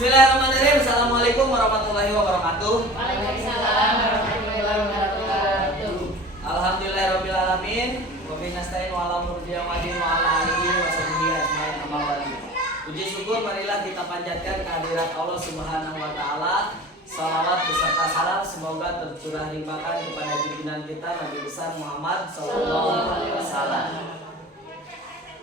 Bismillahirrahmanirrahim. Assalamualaikum warahmatullahi wabarakatuh. Waalaikumsalam warahmatullahi wabarakatuh. Alhamdulillahirabbil alamin. Wa bihi nasta'in wa ala umuri yaumil wa ala alihi wa sahbihi ajmain amma ba'du. Puji syukur marilah kita panjatkan kehadirat Allah Subhanahu wa taala. Salawat beserta salam semoga tercurah limpahkan kepada junjungan kita Nabi besar Muhammad sallallahu alaihi wasallam.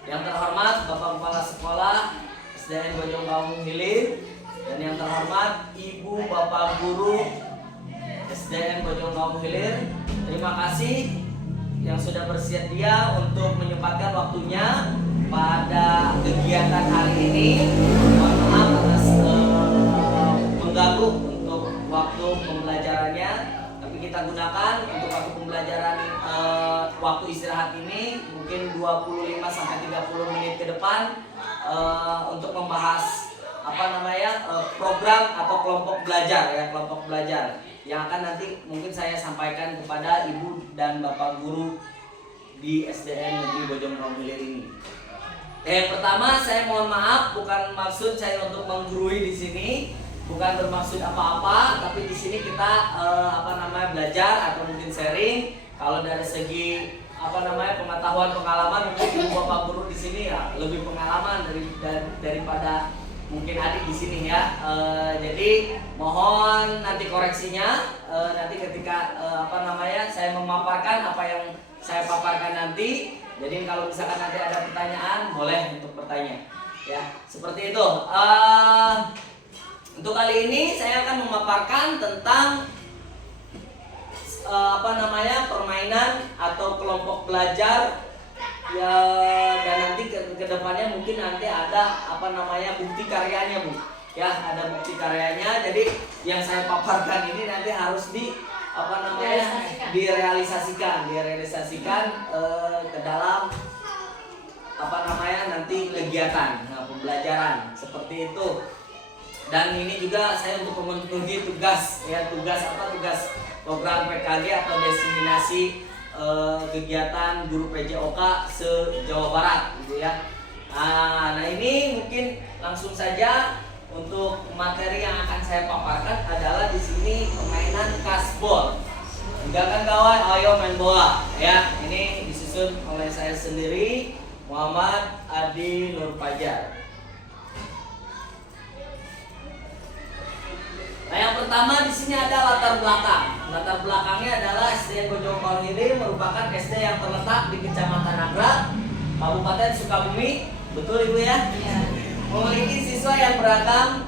Yang terhormat Bapak Kepala Sekolah SDN Bojong Kaung Hilir, dan yang terhormat Ibu Bapak Guru SDN Bojong Kaung Hilir, terima kasih yang sudah bersedia untuk menyempatkan waktunya pada kegiatan hari ini. Mohon maaf atas mengganggu untuk waktu pembelajarannya, tapi kita gunakan untuk waktu pembelajaran waktu istirahat ini mungkin 25 sampai 30 menit ke depan untuk membahas program atau kelompok belajar yang akan nanti mungkin saya sampaikan kepada ibu dan bapak guru di SDN Negeri Bojong Kaung Hilir ini. Yang pertama, saya mohon maaf, bukan maksud saya untuk menggurui di sini, bukan bermaksud apa-apa, tapi di sini kita belajar atau mungkin sharing. Kalau dari segi pengetahuan pengalaman, mungkin ibu bapak guru di sini ya lebih pengalaman daripada mungkin adik di sini ya. Jadi mohon nanti koreksinya nanti ketika saya memaparkan apa yang saya paparkan nanti. Jadi kalau misalkan nanti ada pertanyaan boleh untuk bertanya ya, seperti itu. Untuk kali ini saya akan memaparkan tentang permainan atau kelompok belajar ya, dan nanti ke depannya mungkin nanti ada bukti karyanya Bu ya, ada bukti karyanya. Jadi yang saya paparkan ini nanti harus direalisasikan ke dalam nanti kegiatan pembelajaran seperti itu. Dan ini juga saya untuk memenuhi tugas program PKG atau destinasi kegiatan guru PJOK se-Jawa Barat gitu ya. Nah ini mungkin langsung saja untuk materi yang akan saya paparkan adalah di sini permainan kasbol. Tinggalkan kawan, ayo main bola ya. Ini disusun oleh saya sendiri, Muhammad Adi Nur Fajar. Nah, yang pertama di sini ada latar belakang. Latar belakangnya adalah SDN Bojong Kaung Hilir merupakan SD yang terletak di Kecamatan Nagrag, Kabupaten Sukabumi. Betul Ibu ya? Iya. Memiliki siswa yang beragam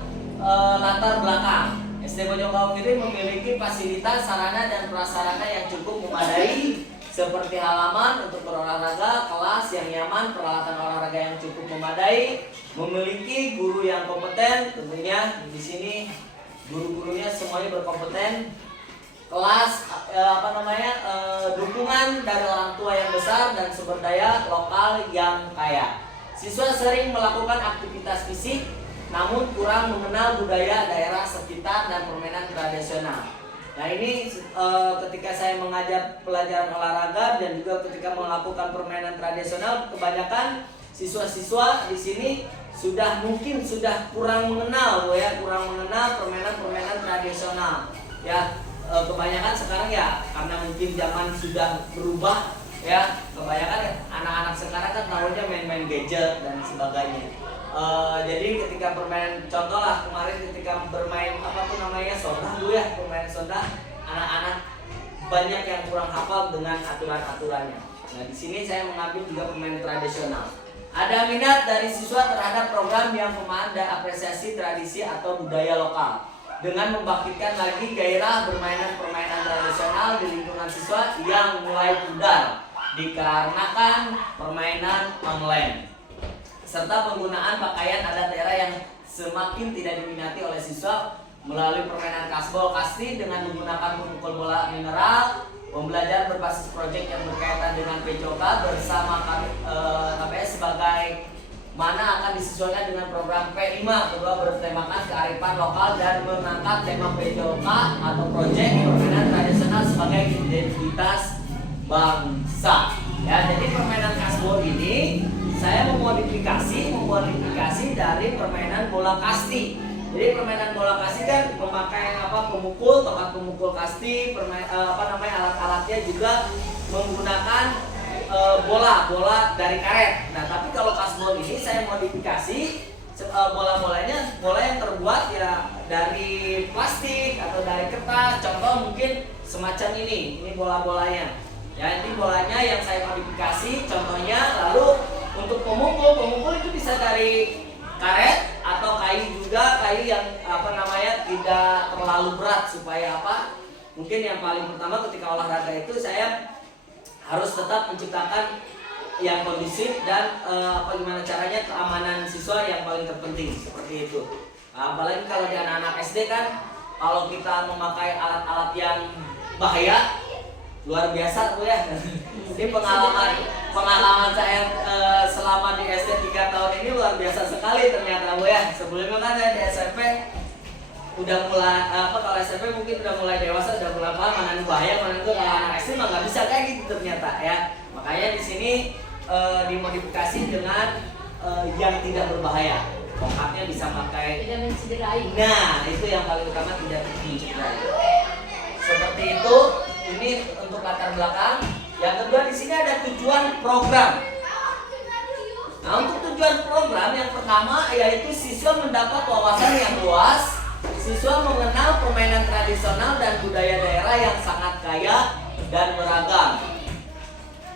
latar belakang. SD Bojong Kaung Hilir memiliki fasilitas, sarana dan prasarana yang cukup memadai seperti halaman untuk berolahraga, kelas yang nyaman, peralatan olahraga yang cukup memadai, memiliki guru yang kompeten. Tentunya di sini guru-gurunya semuanya berkompeten, kelas dukungan dari orang tua yang besar dan sumber daya lokal yang kaya. Siswa sering melakukan aktivitas fisik namun kurang mengenal budaya daerah sekitar dan permainan tradisional. Nah ini ketika saya mengajar pelajaran olahraga dan juga ketika melakukan permainan tradisional, kebanyakan siswa-siswa di sini sudah kurang mengenal permainan tradisional ya. Kebanyakan sekarang ya karena mungkin zaman sudah berubah ya, kebanyakan anak-anak sekarang kan tahunya main-main gadget dan sebagainya. Jadi ketika permainan, contoh lah kemarin ketika bermain sondah dulu ya, permainan sondah, anak-anak banyak yang kurang hafal dengan aturan-aturannya. Nah di sini saya mengambil juga permainan tradisional. Ada minat dari siswa terhadap program yang pemahaman dan apresiasi tradisi atau budaya lokal dengan membangkitkan lagi gairah permainan tradisional di lingkungan siswa yang mulai pudar dikarenakan permainan online serta penggunaan pakaian adat daerah yang semakin tidak diminati oleh siswa melalui permainan kasbol kasti dengan menggunakan pemukul bola mineral. Pembelajaran berbasis proyek yang berkaitan dengan PJOK bersama KPS sebagai mana akan disesuaikan dengan program P5. Kedua bertemakan kearifan lokal dan mengangkat tema PJOK atau proyek permainan tradisional sebagai identitas bangsa. Ya, jadi permainan kasbol ini saya memodifikasi dari permainan bola kasti Jadi permainan bola kasti kan memakai pemukul, tempat pemukul kasti, alat-alatnya juga menggunakan bola dari karet. Nah, tapi kalau kasbol ini saya modifikasi bola-bolanya bola yang terbuat ya dari plastik atau dari kertas. Contoh mungkin semacam ini bola-bolanya. Ya, ini bolanya yang saya modifikasi contohnya. Lalu untuk pemukul itu bisa dari karet atau kayu juga, kayu yang tidak terlalu berat supaya mungkin yang paling pertama ketika olahraga itu saya harus tetap menciptakan yang kondusif dan gimana caranya keamanan siswa yang paling terpenting seperti itu. Apalagi kalau di anak-anak SD kan, kalau kita memakai alat-alat yang bahaya luar biasa tuh ya. Ini pengalaman saya selama di SD 3 tahun ini luar biasa sekali ternyata Bu ya. Sebelumnya kan saya di SMP udah mulai kalau SMP mungkin udah mulai dewasa, udah mulai paham mana itu bahaya, mana itu. Kalau anak SD mah nggak bisa kayak gitu ternyata ya. Makanya di sini dimodifikasi dengan yang tidak berbahaya. Tongkatnya bisa pakai Tidak mencederai. Nah, itu yang paling utama, tidak mencederai. Seperti itu. Ini untuk latar belakang. Yang kedua di sini ada tujuan program. Nah, untuk tujuan program yang pertama yaitu siswa mendapat wawasan yang luas. Siswa mengenal permainan tradisional dan budaya daerah yang sangat kaya dan beragam.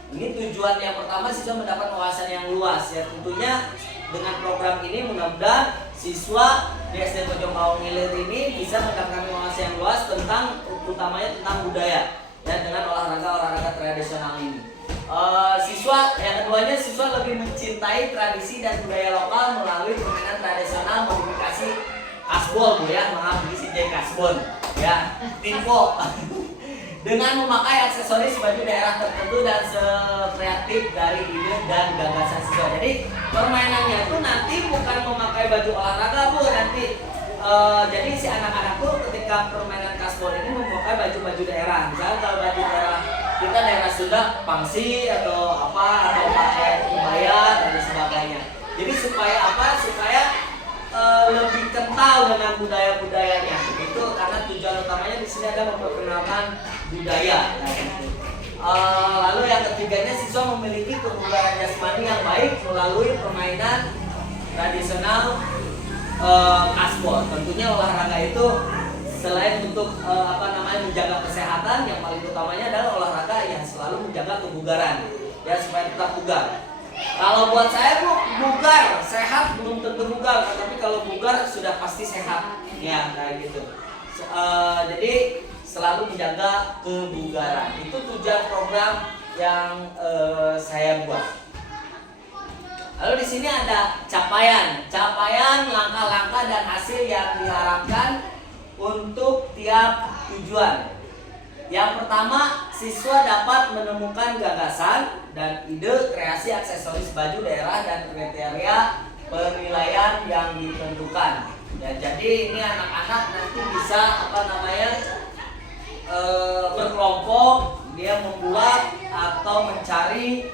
Ini tujuan yang pertama, siswa mendapat wawasan yang luas ya. Tentunya dengan program ini mudah-mudahan siswa di SD Bojong Pawong Ilir ini bisa mendapatkan wawasan yang luas tentang utamanya tentang budaya dan dengan olahraga tradisional ini. Siswa yang keduanya, siswa lebih mencintai tradisi dan budaya lokal melalui permainan tradisional modifikasi kasbol Bu ya, maaf ini CJ kasbon ya, Tinko. Dengan memakai aksesoris baju daerah tertentu dan sekreatif dari ide dan gagasan siswa. Jadi permainannya itu nanti bukan memakai baju olahraga Bu nanti. Jadi si anak-anak tuh ketika permainan kasbol ini memakai baju-baju daerah. Misalnya kalau baju daerah kita daerah Sunda pangsi atau pakai kebaya dan sebagainya. Jadi supaya lebih kental dengan budaya-budayanya. Itu karena tujuan utamanya di sini ada memperkenalkan budaya. Lalu yang ketiganya, siswa memiliki kebugaran jasmani yang baik melalui permainan tradisional kasbol. Tentunya olahraga itu selain untuk menjaga kesehatan, yang paling utamanya adalah olahraga yang selalu menjaga kebugaran ya, supaya tetap bugar. Kalau buat saya Bu, bugar, sehat belum tentu bugar, tapi kalau bugar sudah pasti sehat ya, kayak gitu. Jadi selalu menjaga kebugaran. Itu tujuan program yang saya buat. Lalu di sini ada capaian, langkah-langkah dan hasil yang diharapkan untuk tiap tujuan. Yang pertama, siswa dapat menemukan gagasan dan ide kreasi aksesoris baju daerah dan kriteria penilaian yang ditentukan. Ya, jadi ini anak-anak nanti bisa berkelompok, dia membuat atau mencari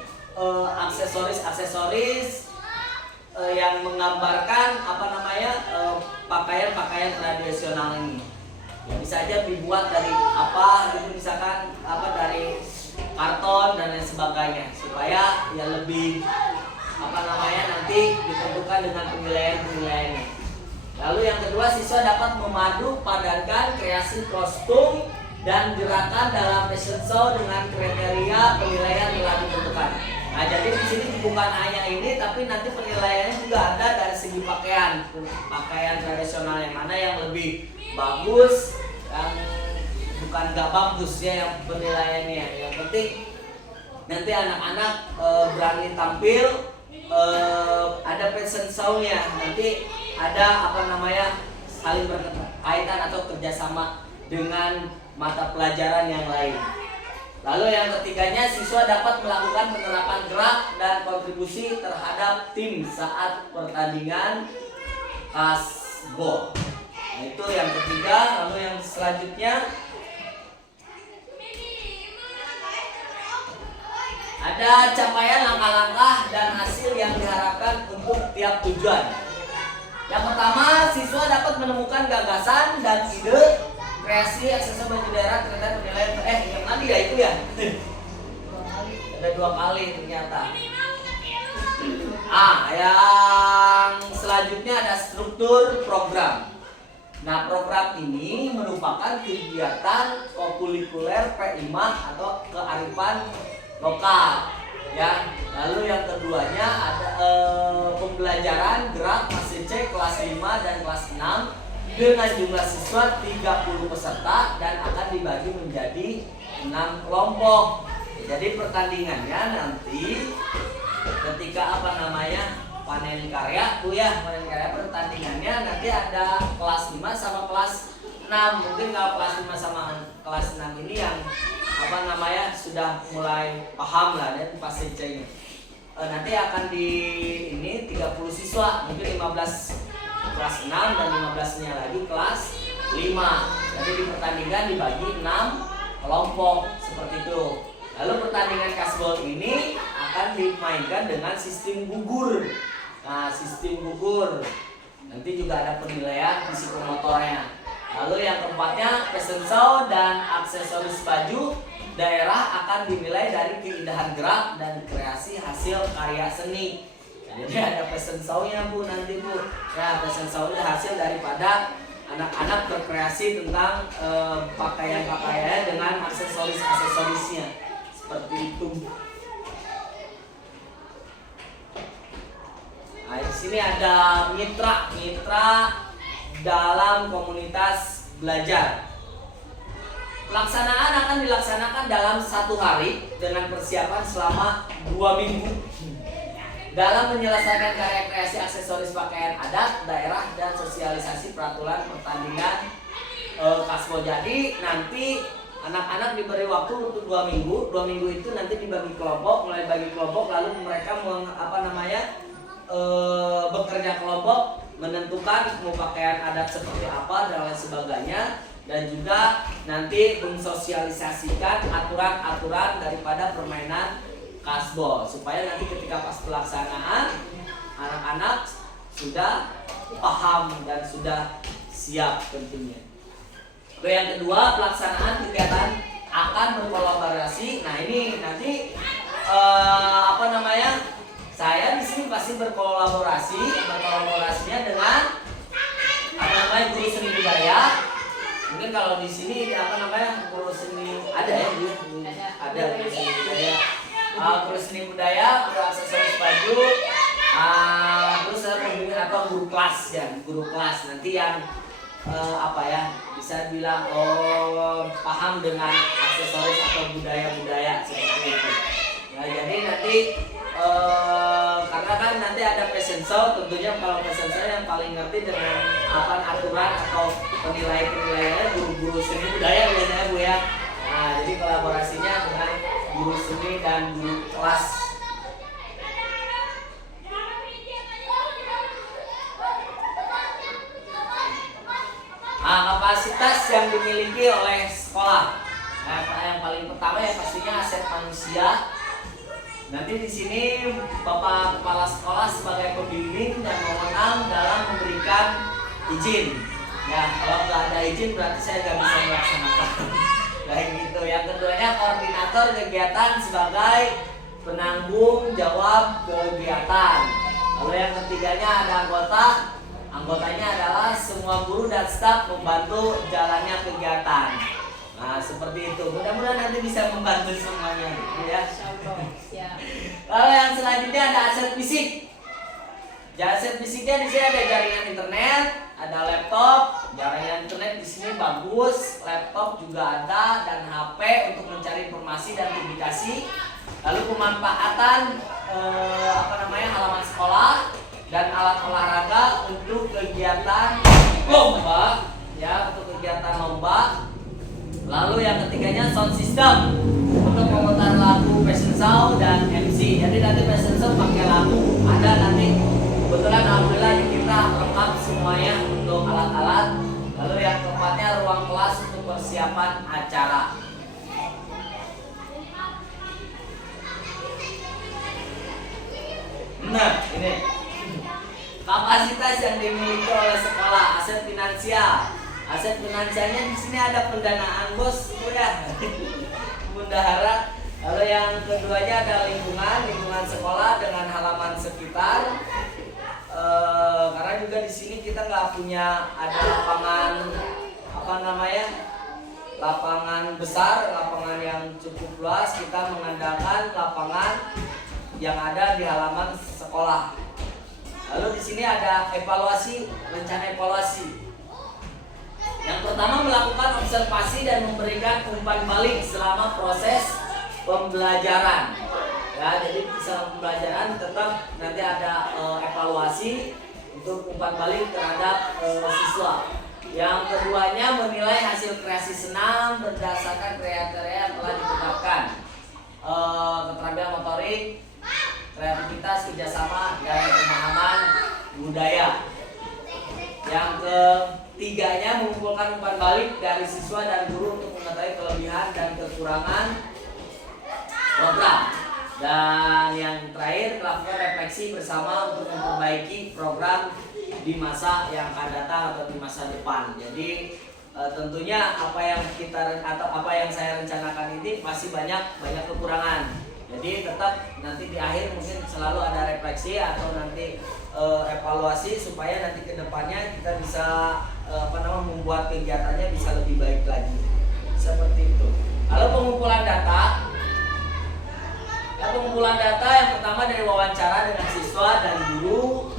aksesoris yang menggambarkan pakaian-pakaian tradisional ini. Ya, bisa aja dibuat dari misalkan dari karton dan lain sebagainya, supaya ya lebih nanti ditentukan dengan penilaian-penilaiannya. Lalu yang kedua, siswa dapat memadu padankan kreasi kostum dan gerakan dalam fashion show dengan kriteria penilaian telah ditentukan. Nah, jadi di sini bukan hanya ini, tapi nanti penilaiannya juga ada dari segi pakaian tradisional yang mana yang lebih bagus dan bukan gak bagus ya yang penilaiannya. Yang penting nanti anak-anak berani tampil, ada fashion show-nya, nanti ada saling berkaitan atau kerjasama dengan mata pelajaran yang lain. Lalu yang ketiganya, siswa dapat melakukan penerapan gerak dan kontribusi terhadap tim saat pertandingan kasbol. Nah, itu yang ketiga. Lalu yang selanjutnya ada capaian langkah-langkah dan hasil yang diharapkan untuk tiap tujuan. Yang pertama, siswa dapat menemukan gagasan dan ide kreasi aksesoris baju daerah ternyata penilaian yang tadi ya itu ya. Ada 2 kali ternyata. Yang selanjutnya ada struktur program. Nah, program ini merupakan kegiatan kokurikuler P5 atau kearifan lokal. Ya, lalu yang keduanya ada pembelajaran gerak fase C kelas 5 dan kelas 6 dengan jumlah siswa 30 peserta dan akan dibagi menjadi 6 kelompok. Jadi pertandingannya nanti ketika panen karya tuh ya, panen karya pertandingannya nanti ada kelas 5 sama kelas 6. Mungkin kalau kelas 5 sama kelas 6 ini yang sudah mulai paham lah dan fase C ini. Nanti akan di 30 siswa, mungkin 15 kelas 6 dan 15-nya lagi kelas 5. Jadi dipertandingkan dibagi 6 kelompok seperti itu. Lalu pertandingan kasbol ini akan dimainkan dengan sistem gugur. Nah, sistem gugur nanti juga ada penilaian psikomotornya. Lalu yang keempatnya fashion show dan aksesoris baju daerah akan dinilai dari keindahan gerak dan kreasi hasil karya seni. Jadi ada fashion show-nya Bu nanti Bu. Ya, fashion show-nya hasil daripada anak-anak berkreasi tentang pakaian-pakaiannya dengan aksesoris-aksesorisnya. Seperti itu. Nah, di sini ada mitra dalam komunitas belajar. Pelaksanaan akan dilaksanakan dalam 1 hari dengan persiapan selama 2 minggu dalam menyelesaikan karya kreasi aksesoris pakaian adat daerah dan sosialisasi peraturan pertandingan kasbol. Jadi nanti anak-anak diberi waktu untuk 2 minggu. 2 minggu itu nanti dibagi kelompok, mulai bagi kelompok lalu mereka bekerja kelompok, menentukan mau pakaian adat seperti apa dan lain sebagainya, dan juga nanti mensosialisasikan aturan-aturan daripada permainan kasbol supaya nanti ketika pas pelaksanaan anak-anak sudah paham dan sudah siap tentunya. Yang kedua, pelaksanaan kegiatan akan berkolaborasi. Nah, ini nanti saya di sini pasti berkolaborasinya dengan guru seni budaya. Mungkin kalau di sini guru seni ada ya Bu? Ada guru seni budaya. Guru seni budaya, guru aksesoris baju, terus pembimbing atau guru kelas ya, guru kelas nanti yang bisa bilang paham dengan aksesoris atau budaya-budaya seperti itu. Nah, jadi nanti karena kan nanti ada fashion show, tentunya kalau fashion show yang paling ngerti dengan aturan atau penilaiannya guru-guru seni budaya biasanya Bu ya. Nah, jadi kolaborasinya dengan guru seni dan guru kelas. Kapasitas yang dimiliki oleh sekolah. Nah, yang paling pertama ya pastinya aset manusia. Nanti di sini Bapak Kepala Sekolah sebagai pembimbing dan wewenang dalam memberikan izin. Ya, kalau nggak ada izin berarti saya nggak bisa melaksanakan. Kayak gitu. Yang keduanya koordinator kegiatan sebagai penanggung jawab kegiatan. Lalu yang ketiganya ada anggota. Anggotanya adalah semua guru dan staf membantu jalannya kegiatan. Nah, seperti itu. Mudah-mudahan nanti bisa membantu semuanya, gitu ya. Lalu yang selanjutnya ada aset fisik. Aset fisiknya di sini ada jaringan internet, ada laptop. Jaringan internet di sini bagus, laptop juga ada, dan HP untuk mencari informasi dan publikasi. Lalu pemanfaatan halaman sekolah dan alat olahraga untuk kegiatan lomba, ya, untuk kegiatan lomba. Lalu yang ketiganya sound system untuk memutar lagu fashion show dan MC. Jadi nanti fashion show pakai lagu ada nanti. Kebetulan alhamdulillah kita lengkap semuanya untuk alat-alat. Lalu yang keempatnya ruang kelas untuk persiapan acara. Nah, ini kapasitas yang dimiliki oleh sekolah, aset finansial. Aset finansialnya di sini ada pendanaan bos, ya. Bendahara. Lalu yang keduanya ada lingkungan sekolah dengan halaman sekitar. Karena juga di sini kita nggak punya ada lapangan lapangan besar, lapangan yang cukup luas. Kita mengandalkan lapangan yang ada di halaman sekolah. Lalu di sini ada rencana evaluasi. Yang pertama melakukan observasi dan memberikan umpan balik selama proses pembelajaran. Ya, jadi selama pembelajaran tetap nanti ada evaluasi untuk umpan balik terhadap siswa. Yang keduanya menilai hasil kreasi senam berdasarkan kriteria yang telah ditetapkan. Keterampilan motorik, kreativitas, kerjasama, dan pemahaman budaya. Yang ketiganya mengumpulkan umpan balik dari siswa dan guru untuk mengetahui kelebihan dan kekurangan program. Dan yang terakhir melakukan refleksi bersama untuk memperbaiki program di masa yang akan datang atau di masa depan. Jadi tentunya apa yang saya rencanakan ini masih banyak kekurangan. Jadi tetap nanti di akhir mungkin selalu ada refleksi atau nanti evaluasi supaya nanti ke depannya kita bisa membuat kegiatannya bisa lebih baik lagi. Seperti itu. Lalu pengumpulan data. Pengumpulan data yang pertama dari wawancara dengan siswa dan guru.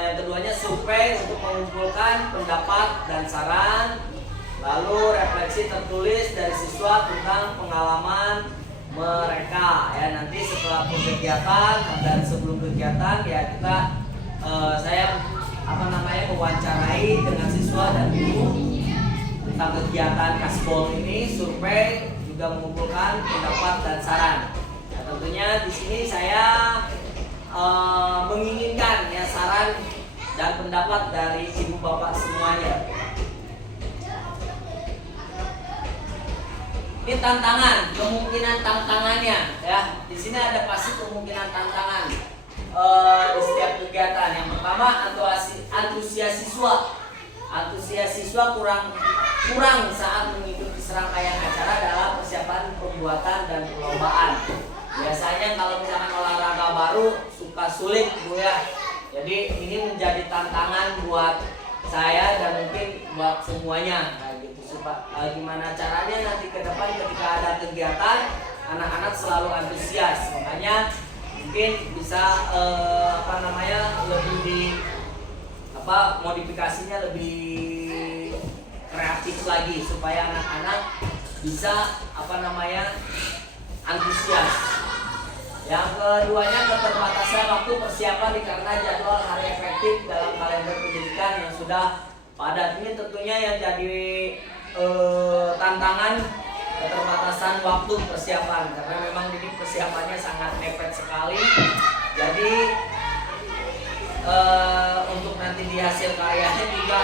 Yang keduanya survei untuk mengumpulkan pendapat dan saran. Lalu refleksi tertulis dari siswa tentang pengalaman mereka. Ya, nanti setelah kegiatan dan sebelum kegiatan ya saya mewawancarai dengan siswa dan guru tentang kegiatan Kasbol ini, survei juga mengumpulkan pendapat dan saran. Nah, tentunya di sini saya menginginkan ya saran dan pendapat dari ibu bapak semuanya. Ini tantangan, kemungkinan tantangannya ya. Di sini ada pasti kemungkinan tantangan di setiap kegiatan. Yang pertama antusias siswa. Antusias siswa kurang saat mengikuti serangkaian acara dalam persiapan pembuatan dan perlombaan. Biasanya kalau misalkan olahraga baru suka sulit Bu ya. Jadi ini menjadi tantangan buat saya dan mungkin buat semuanya. Nah, gitu. Gimana caranya nanti ke depan ketika ada kegiatan anak-anak selalu antusias. Makanya mungkin bisa lebih modifikasinya lebih kreatif lagi supaya anak-anak bisa antusias. Yang keduanya keterbatasan waktu persiapan dikarenakan jadwal hari efektif dalam kalender pendidikan yang sudah padat. Ini tentunya yang jadi tantangan, keterbatasan waktu persiapan karena memang ini persiapannya sangat mepet sekali. Jadi untuk nanti di hasil karyanya juga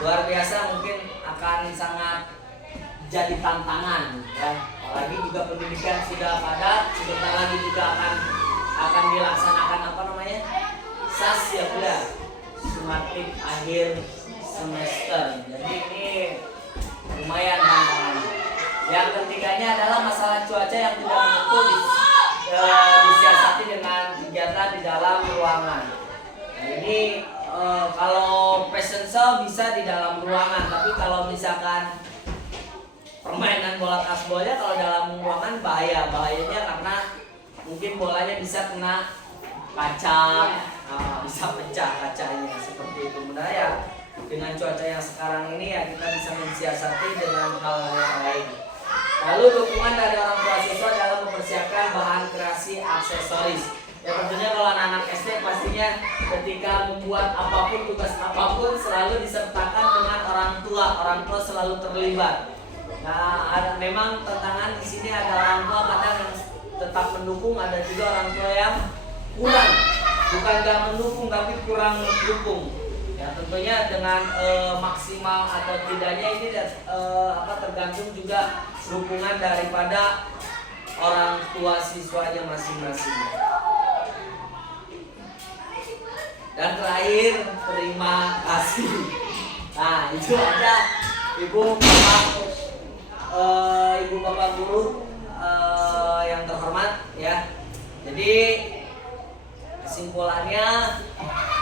luar biasa, mungkin akan sangat jadi tantangan ya. Apalagi juga pendidikan sudah padat, sebentar lagi juga akan dilaksanakan SAS ya pula, sumatif akhir semester. Jadi ini lumayan tantangannya. Yang ketiganya adalah masalah cuaca yang tidak menentu disiasati dengan kegiatan di dalam ruangan. Nah, ini kalau presential bisa di dalam ruangan, tapi kalau misalkan permainan bola kasbolnya kalau dalam ruangan bahayanya karena mungkin bolanya bisa kena kaca, bisa pecah kacanya seperti itu. Mudah ya dengan cuaca yang sekarang ini ya kita bisa mensiasati dengan hal yang lain. Lalu dukungan dari orang tua siswa dalam mempersiapkan bahan kreasi aksesoris. Ya tentunya kalau anak-anak SD pastinya ketika membuat apapun, tugas apapun selalu disertakan dengan orang tua selalu terlibat. Nah, memang tantangan di sini ada orang tua kadang yang tetap mendukung, ada juga orang tua yang kurang, bukan gak mendukung tapi kurang mendukung. Ya tentunya dengan maksimal atau tidaknya ini tergantung juga dukungan daripada orang tua siswanya masing-masing. Dan terakhir, terima kasih. Nah, itu aja Ibu Bapak Ibu Bapak guru yang terhormat ya. Jadi kesimpulannya,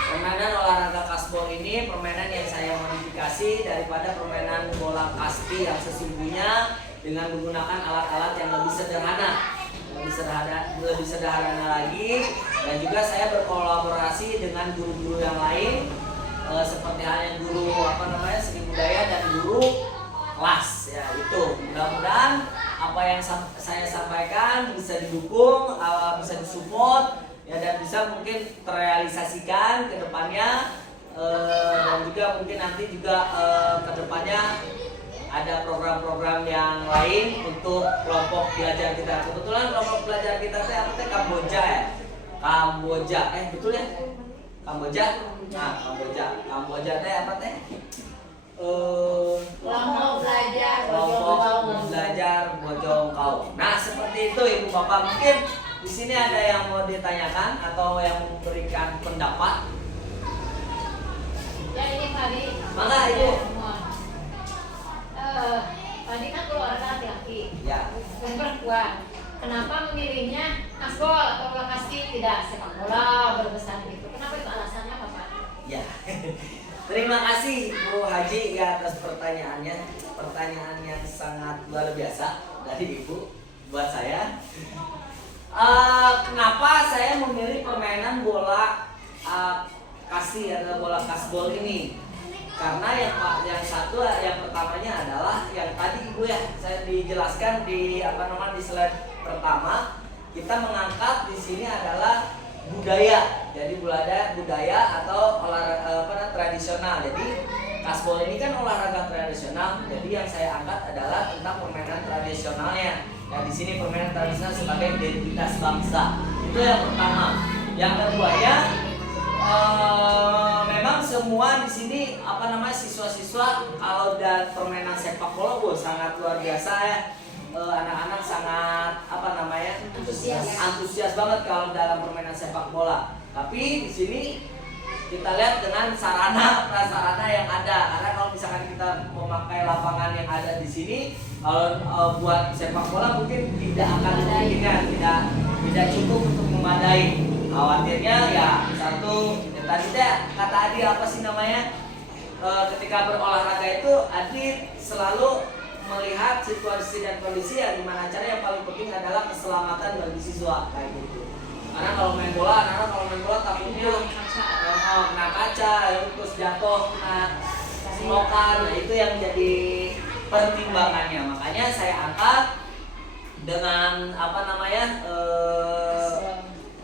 permainan olahraga kasbol ini permainan yang saya modifikasi daripada permainan bola kasti yang sesungguhnya dengan menggunakan alat-alat yang lebih sederhana lagi, dan juga saya berkolaborasi dengan guru-guru yang lain seperti halnya guru seni budaya dan guru kelas ya. Itu mudah-mudahan apa yang saya sampaikan bisa didukung, bisa disupport ya, dan bisa mungkin terrealisasikan ke depannya, dan juga mungkin nanti juga ke depannya ada program-program yang lain untuk kelompok belajar kita. Kebetulan kelompok belajar kita itu apa teh, Kamboja ya. Kamboja, betul ya? Kamboja? Nah, Kamboja teh apa teh? Kelompok belajar Bojong Kaum. Nah, seperti itu Ibu Bapak. Mungkin di sini ada yang mau ditanyakan atau yang memberikan pendapat. Ya ini tadi. Maka Ibu. Tadi kan olahraga laki-laki. Ya. Dan perempuan. Kenapa memilihnya kasbol atau bola kasti, tidak sepak bola berbesar gitu? Kenapa itu alasannya apa Pak? Ya. Terima kasih Bu Haji ya atas pertanyaannya. Pertanyaan yang sangat luar biasa dari Ibu buat saya. Kenapa saya memilih permainan bola kasti atau bola kasbol ini? Karena yang pertamanya adalah yang tadi Ibu ya saya dijelaskan di di slide pertama, kita mengangkat di sini adalah budaya. Jadi budaya atau olahraga tradisional. Jadi kasbol ini kan olahraga tradisional. Jadi yang saya angkat adalah tentang permainan tradisionalnya. Dan di sini permainan tradisional sebagai identitas bangsa. Itu yang pertama. Yang keduanya, memang semua di sini siswa-siswa kalau dan permainan sepak bola sangat luar biasa ya. Anak-anak sangat antusias banget kalau dalam permainan sepak bola. Tapi di sini kita lihat dengan sarana prasarana yang ada. Karena kalau misalkan kita memakai lapangan yang ada di sini, kalau buat sepak bola mungkin tidak akan memungkinkan, tidak cukup untuk memadai. Khawatirnya ya satu, tadi kata Adi apa sih namanya? Ketika berolahraga itu Adi selalu melihat situasi dan kondisi ya, gimana cara yang paling penting adalah keselamatan bagi siswa kayak gitu. Karena kalau main bola takutnya kena kaca, terus jatuh, kena selokan, nah itu yang jadi pertimbangannya. Makanya saya angkat dengan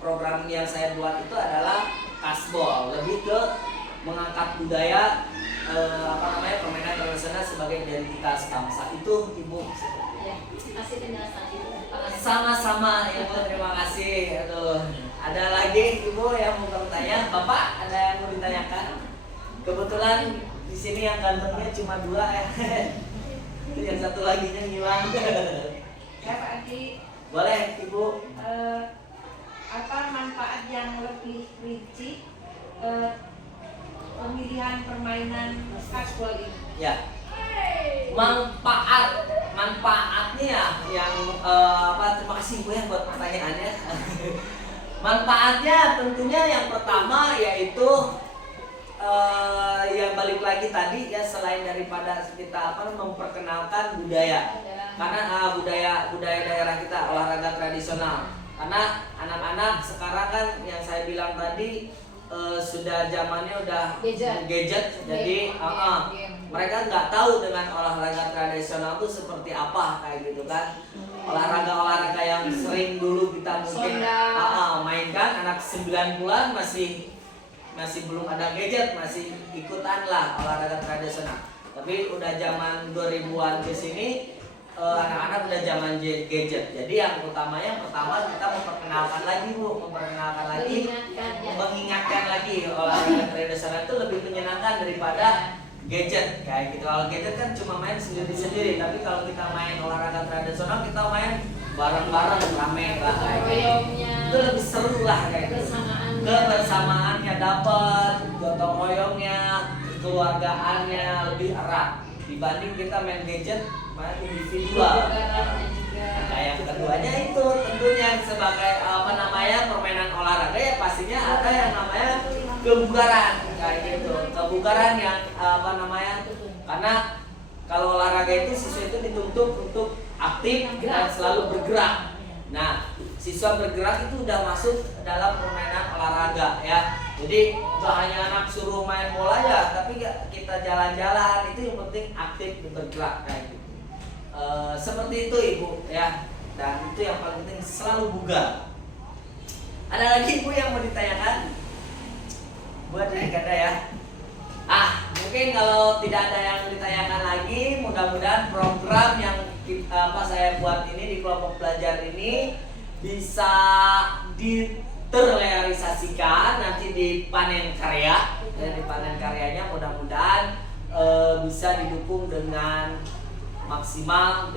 program yang saya buat itu adalah kasbol, lebih ke mengangkat budaya permainan tradisional sebagai identitas bangsa. Itu Ibu. Ya, kasih penjelasan Ibu. Sama-sama Ibu, terima kasih. Aduh, ada lagi Ibu yang mau bertanya? Bapak ada yang mau ditanyakan? Kebetulan di sini yang gantengnya cuma 2 ya. Yang satu laginya ngilang. Ya Pak Adi, Boleh Ibu. apa manfaat yang lebih rinci pemilihan permainan kasbol ini? Ya. Manfaatnya yang terima kasih Bu ya buat pertanyaannya. Manfaatnya tentunya yang pertama yaitu yang balik lagi tadi ya, selain daripada kita memperkenalkan budaya. Karena budaya daerah kita, olahraga tradisional. Karena anak-anak sekarang kan yang saya bilang tadi sudah zamannya udah gadget, jadi mereka nggak tahu dengan olahraga tradisional itu seperti apa kayak gitu kan. Olahraga yang sering dulu kita mungkin mainkan, anak 9 bulan masih belum ada gadget, masih ikutan lah olahraga tradisional. Tapi udah zaman 2000-an ke sini anak-anak udah zaman gadget. Jadi yang pertama kita memperkenalkan lagi mengingatkan lagi olahraga tradisional itu lebih menyenangkan daripada gadget kayak gitu. Kalau gadget kan cuma main sendiri-sendiri, tapi kalau kita main olahraga tradisional kita main bareng-bareng rame lah kayak gitu. Itu lebih seru lah kayak gitu. kebersamaannya dapat, gotong royongnya, kekeluargaannya lebih erat dibanding kita main gadget, main individual. Nah, yang keduanya itu tentunya sebagai permainan olahraga ya pastinya ada yang namanya kebugaran kayak gitu. Kebugaran yang karena kalau olahraga itu siswa itu dituntut untuk aktif dan selalu bergerak. Nah, siswa bergerak itu udah masuk dalam permainan olahraga ya. Jadi gak hanya anak suruh main bola ya, tapi kita jalan-jalan itu yang penting aktif dan bergerak kayak gitu. Seperti itu Ibu ya. Dan itu yang paling penting selalu bugar. Ada lagi Ibu yang mau ditanyakan? Buat yang ada ya. Mungkin kalau tidak ada yang ditanyakan lagi, mudah-mudahan program yang saya buat ini di kelompok belajar ini bisa terrealisasikan nanti di panen karya. Dan di panen karyanya mudah-mudahan bisa didukung dengan maksimal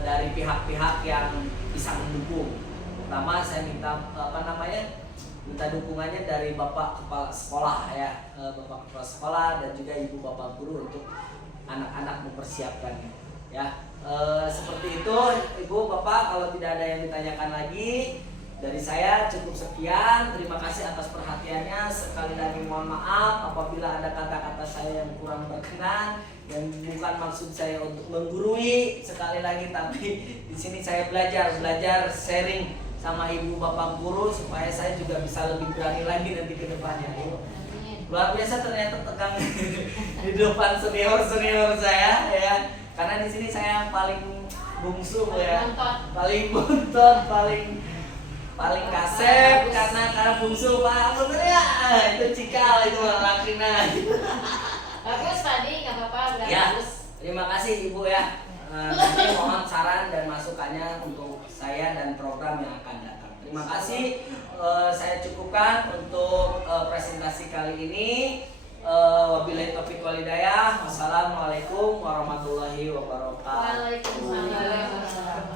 dari pihak-pihak yang bisa mendukung. Pertama saya minta minta dukungannya dari Bapak Kepala Sekolah ya, Bapak Kepala Sekolah dan juga Ibu Bapak Guru untuk anak-anak mempersiapkannya ya. Seperti itu Ibu Bapak, kalau tidak ada yang ditanyakan lagi dari saya cukup sekian. Terima kasih atas perhatiannya. Sekali lagi mohon maaf apabila ada kata-kata saya yang kurang berkenan, yang bukan maksud saya untuk menggurui sekali lagi, tapi di sini saya belajar sharing sama Ibu Bapak Guru supaya saya juga bisa lebih berani lagi nanti ke depannya. Luar biasa ternyata tegang di depan senior saya ya. Karena di sini saya yang paling bungsu ya. Paling bontot, paling kasep karena bungsu Pak. Bener ya? Itu cikal itu Rakrina. Bagus tadi, nggak apa-apa, Ya, bagus. terima kasih Ibu ya. Nanti mohon saran dan masukannya untuk saya dan program yang akan datang. Terima kasih. Saya cukupkan untuk presentasi kali ini. Wabillahi taufiq wal hidayah. Wassalamualaikum warahmatullahi wabarakatuh. Waalaikumsalam.